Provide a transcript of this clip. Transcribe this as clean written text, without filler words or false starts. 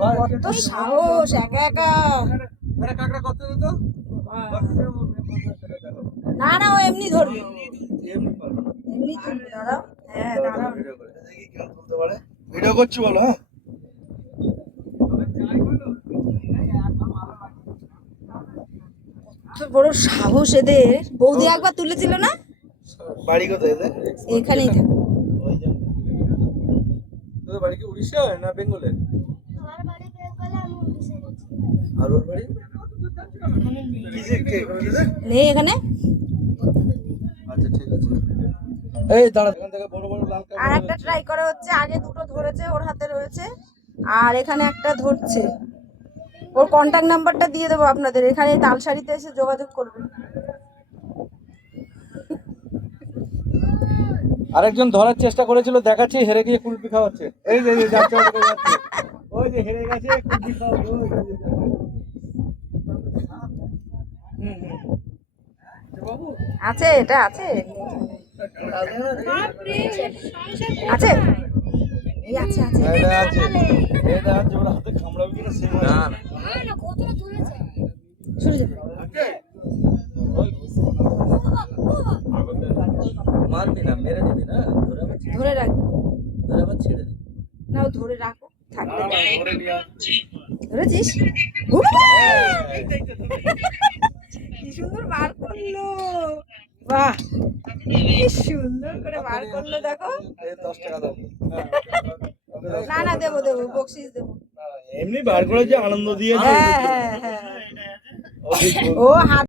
কত সাহস একা একা। না না, ও এমনি ধরবে, এমনি তুলবে। দাঁড়াও, হ্যাঁ দাঁড়াও। ভিডিও করছি বলো। হ্যাঁ, কত বড় সাহস এদের। বৌদি একবার তুলেছিল না? বাড়ি কোথায় এদের? এখানেই থাকে। তোদের বাড়ি কি উড়িষ্যা না বেঙ্গলে? আমার বাড়ি বেঙ্গলে, আমি উড়িষ্যা গেছি। আর ওর বাড়ি নেই এখানে। আচ্ছা ঠিক আছে। এই দাঁড়া, এখান থেকে বড় বড় লাল আর একটা ট্রাই করা হচ্ছে, আগে দুটো ধরেছে, ওর হাতে রয়েছে, আর এখানে একটা ধরছে। ওর কন্ট্যাক্ট নাম্বারটা দিয়ে দেবো আপনাদের, এখানে তালসারিতে এসে যোগাযোগ করবেন। আরেকজন ধরার চেষ্টা করেছিল, দেখাচ্ছে, হেরে গিয়ে কুলপি খাওয়াচ্ছে। এই যে যাচ্ছে, যাচ্ছে, ওই যে হেরে গেছে, কুলপি খাওয়াচ্ছে। আছে, এটা আছে, আছে, এই আছে আছে। এটা আছে, এটা আছে, ওর হাতে কামড়াবে কিনা সে না না কতটা তুলেছে? সরে যাবে। মারবি না, মেরে দিবি না, ধরে রাখবো, ধরে আবার ছেড়ে দিবি। না ও ধরে রাখো, থাকলে ধরে নিয়ে ধরেছিস? কি সুন্দর বার করলো, বাহ কি সুন্দর করে বার করলো দেখো। 10 টাকা দাও। না না, দেবো দেবো, বকশিস দেবো। এমনি বার করে যে আনন্দ দিয়েছে। হ্যাঁ হ্যাঁ হ্যাঁ, ও হাত